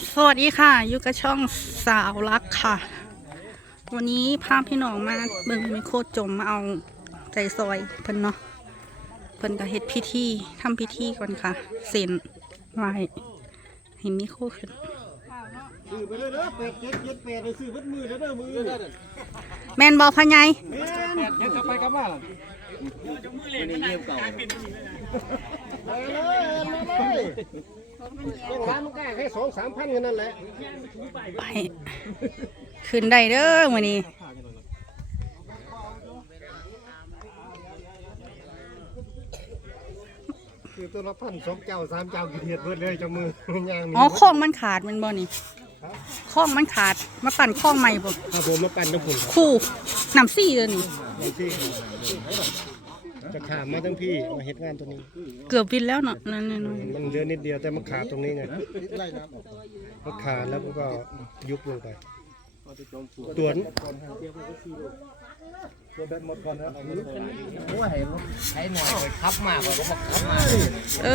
สวัสดีค่ะอยู่กับช่องสาวรักค่ะ วันนี้พาพพี่น้องมาเบิ่งไมโครจมมาเอาใจซอยเพิ่นเนาะเพิ่นก็เฮ็ดพิธีทำพิธีก่อนค่ะเซ็นไว้ให้ไมโครขึ้นซื้อไปเลยเด้อเป็ดเจ็ดเจ็ดเป็ดเลยซื้อเบิดมือเด้อเด้อมือแมนบอพะไงแม่นเจ็ดกลับไปกลับมาล่ะนี่เยี่ยมเก่าไปเลยมาเลย ยังร้านมันแค่แค่สองสามพันกันนั่นแหละไปขึ้นได้เด้อมื้อนี้คือตัวละพันสองเจ้าสามเจ้ากี่เทียดเบิดเลยเจ้ามือย่างอ๋อข้องมันขาดแมันบ่นี่ข้องมันขาดมาปั่นข้องใหม่บ่ถ้าผมมาปั่นน้ำผุนคู่น้ำซี่เลยนี่ในที่ จะขามมาทั้งพี่มาเห็ดงานตัวนี้ เกือบวินแล้วเนาะนั่นๆมันเหลือนิดเดียวแต่มันขาดตรงนี้ไงมันขาดแล้วมันก็ยุบลงไป ตัวนเอ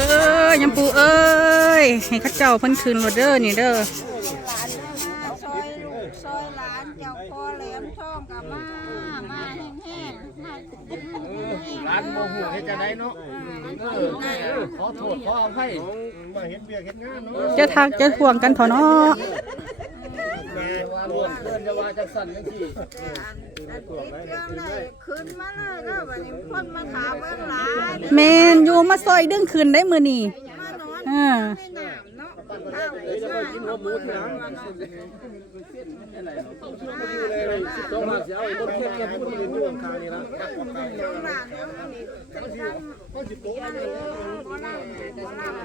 อยำปูเอ้ยให้เข้าเจ้าเพิ่นคืนโรเดอร์นี่เด้อ ซอยซอยหลานเจ้าพ่อแหลมช่องกับมา มาแห้งๆมา ร้านโมโหให้จะได้เนาะขอโทษขออภัยมาเห็ดเบียกเห็ดงานเนาะจะทักจะทวงกันเถอะเนาะว่าล้วนเพื่อนจะว่าจะสั่นจังซี่อันอันติดเรื่องเลยขึ้นมาเลยแล้ววันนี้คนมาถามเรื่องหลานแมนอยู่มาซอยดึงคืนได้มื้อนี้มานอนอ่าในน้ำเนาะ ข้าวอีกมาเอามือหลังต้องมาเสียเอารถเข็นเนี่ยพูดอยู่ข้านี้ละช่องหลาเดี๋ยวมันนี่เป็นทำโบราณโบราณ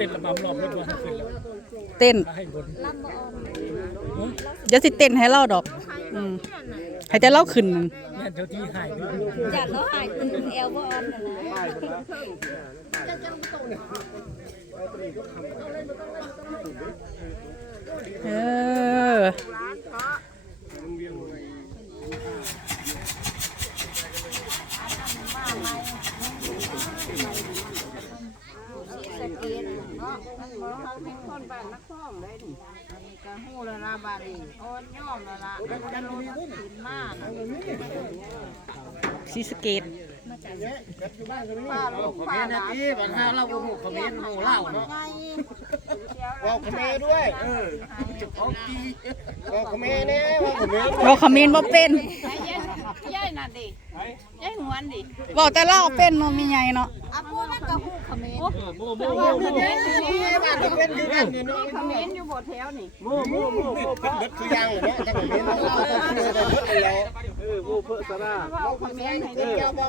ติดระบำรอบรถวันขึ้นแล้วเต้นให้นลำบออกเดี๋ยวสิเต้นให้เราดอกให้แต่เราขึ้นนั่นแม่เจ้าที่หายจากเขาหายตึงเอวบ่ออนน่ะนะ เออก็หูล้วล่ะบาดนี้อ่อนย่อมล้วล่ะมันจะลงขึ้นมาน่ะซีสเกต ป้าลูกป้าหลานที่บางครั้งเราก็หูคอมเมนต์หูเล่าเนาะไงว่าขเมด้วยเอาตีว่าขเมเนี่ยว่าขเมเราคอมเมนต์บ่เป็นย่ายน่ะดิย่ายหวนดิบอกแต่เราเป็นเนาะมีไงเนาะอะพูดมันก็หู เขมรโมโมว่ามันได้นี่บ้านเป็นคือกันนี่เนาเขมรอยู่บ่แถวนี่โม่โม่โม่โม่เป็นเบิดคือยังเนาะถ้าขเมเนาะคือได้เบิดแล้วเออโมเพื่อสระเว้าเขมรให้เจ้าได้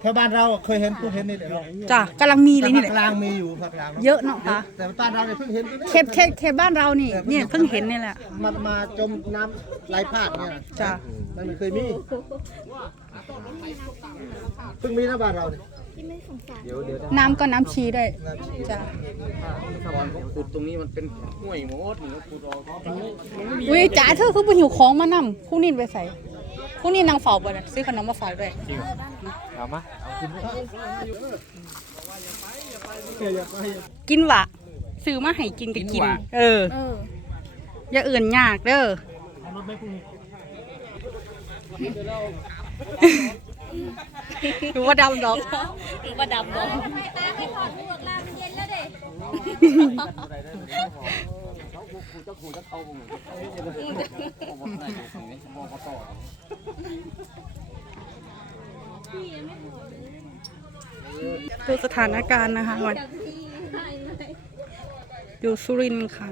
แล้วเมื่อแล้วยางเลยเขาบอกนี่ขมิ้นไปที่ละอืมไม่ห่างสันได้คือรถค่ะแค่บ้านเราเคยเห็นเพิ่งเห็นนี่แหละจ้ะกำลังมีเลยนี่แหภาละคกลางมีอยู่ภาคกลางเยอะเนาะค่ะแต่บ้านเราเนี่ยเพิ่งเห็นตัวนี้แค่แค่แค่บ้านเรานี่เนี่ยเพิ่งเห็นนี่แหละ มันมาจมน้ำไหลพาดเนี่ยจ้ะ มันไม่เคยมีเพิ่งมีนะบ้านเราเนี่ยน้ำก็น้ำชีด้วยจ้ะตอนเขาขุดตรงนี้มันเป็นห้วยหมดหนูขุดออก อุ้ยจ๋าเธอคือไปหิวของมานำผู้นี่ไปใส่ ผู้นี่นางเฝ้าบ่น่ะซื้อขนมมาฝากด้วยเอามากินหวะซื้อมาให้กินก็กิน เออ เอออย่าเอื่นยากเด้อดูว่าดำดอกหรือว่าดำบ่ตาให้ถอดหมวกลามันเย็นแล้วเด้ ดูสถานการณ์นะคะวันอยู่สุรินค่ะ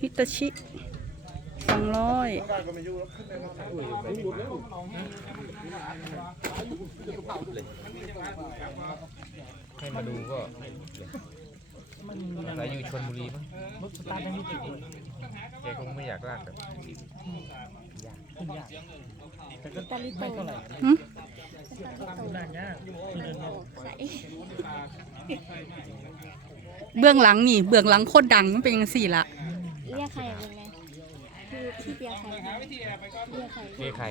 ฮิตาชิ สองร้อยให้มาดูก็สายอยู่ชนบุรีมั้งรถสตาร์ทยังไม่ติดแกคงไม่อยากลากแบบหึเบื้องหลังนี่ เบื้องหลังโคตรดังมันเป็นยังสี่ละ เรียกใครเป็นไงคือพี่เบียร์ใคร เรียกใครเทใคร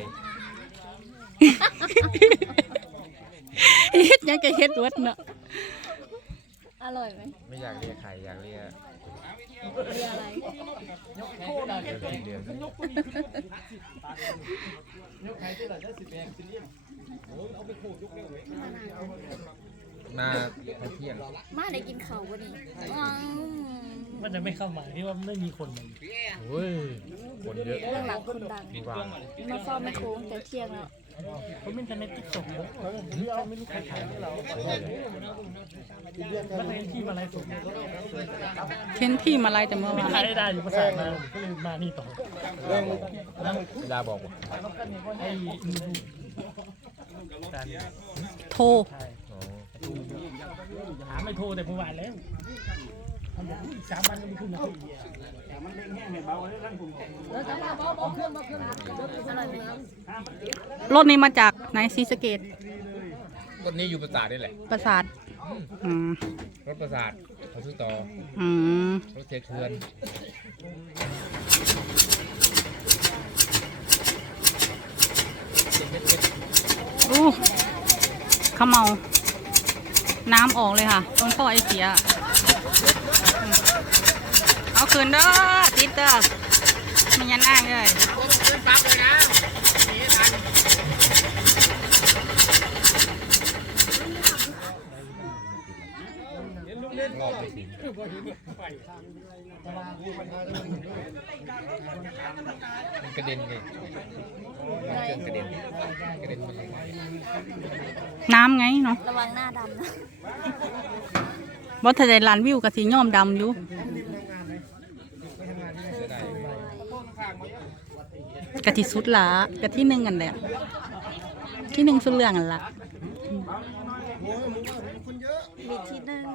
เฮ็ดหยังก็เฮ็ดเวดเนาะอร่อยไหมไม่อยากเรียกใครอยากเรียกเรียกอะไร เดี๋ยวสิ้นเดือนมาไปเที่ยงมาได้กินข้าววันนี้ว้าวมันจะไม่เข้ามาที่ว่าไม่มีคนมาโอ้ย คนเยอะเรื่องหลังคนดังดีกว่ามาเฝ้าแม่โค้งแต่เที่ยงแล้วเขาไม่ทันในติ๊กต็อกไม่รู้ใครถ่ายมันเป็นที่มาไลฟ์สดเห็นพี่มาไล่แต่เมื่อวานถ่ายได้ได้อยู่ภาษามาก็เลยมานี่ต่อเวลาบอกว่าไอ้การโทรถ่ายอ๋อถามไม่โทรแต่เมื่อวานแล้ว ทำอย่างนี้สามวันก็ไม่ขึ้นนะอร่อยไหมรถนี้มาจากไหนศรีสะเกดรถนี้อยู่ประสาทนี่แหละประสาทอืมรถประสาทเขาซื้อต่ออืมรถเทเคือนอู้เขมเมา น้ำออกเลยค่ะ ตรงท่อไอเสียอืม เอาคืนเด้อติดเด้อมันยันอ้างเลยรอบไปสิมันกระเด็นไงเครื่องกระเด็นกระเด็นมาเลยน้ำไงเนาะระวังหน้าดำนะว่าถ้าได้ล้านวิวกับสีย่อมดำอยู่เสียดาย กะที่สุดละกะที่หนึ่งกันแหละที่หนึ่งสุดเรื่องกันละมีทีหนึง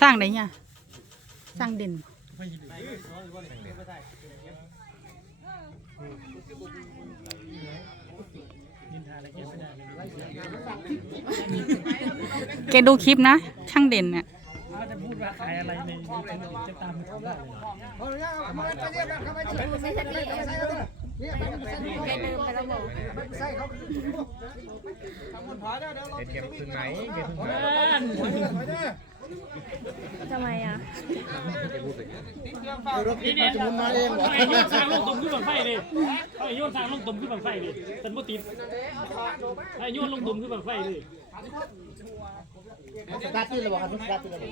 สร้างได้เนี่ยสร้างเด่น นินทาอะไรเงี้ยไม่ได้เลยแกดูคลิปนะ ช่างเด่นเนี่ยเขาจะพูดว่าขายอะไรในยูทูบจะตามเขาได้เลยไม่ใช่พี่แกลืมไปแล้วบอกเห็นไหน ทำไมอะแกพูดไปรถติดมาจะมุนมาเองเหรอไอ้โยนทางลงตุ่มขึ้นบังไฟเลยไอ้โยนทางลงตุ่มขึ้นบังไฟเลยแต่บ่ติดไอ้โยนลงตุ่มขึ้นบังไฟเลยสตาร์ทที่เราบอกกันสตาร์ทที่เราบอก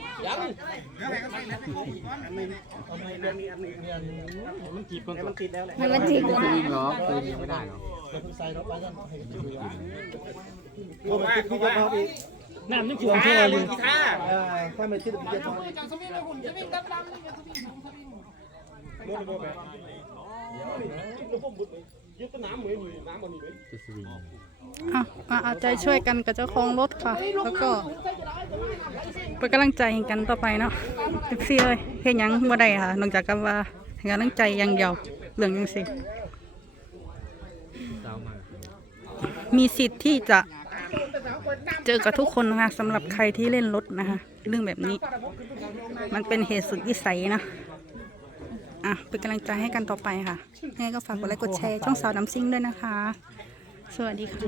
มันกีบก่อนมันติดแล้วมันมันจริงว่ะเหรอเคยยังไม่ได้เหรอเราเพิ่งใส่เรถไปนั่นให้ดู โอ้มาคือจะพออีกน้ำนี่ขวงเท่าอยู่เออถ้าไม่ติดจะพออีกอะมาเอาใจช่วยกันกับเจ้าของรถค่ะ แล้วก็เป็นกำลังใจให้กันต่อไปเนาะเอฟซีเลยเฮ็ดหยังบ่ได้ค่ะนอกจากกับว่าให้กำลังใจอย่างเดียวเรื่องจังซี่เช้ามามีสิทธิ์ที่จะ เจอกับทุกคนนะคะสำหรับใครที่เล่นรถนะคะ เรื่องแบบนี้ มันเป็นเหตุสุดวิสัยนะอะเป็นกำลังใจให้กันต่อไปค่ะยังไงก็ฝากกดไลค์กดแชร์ช่องสาวน้ำซิ่งด้วยนะคะ สวัสดีค่ะ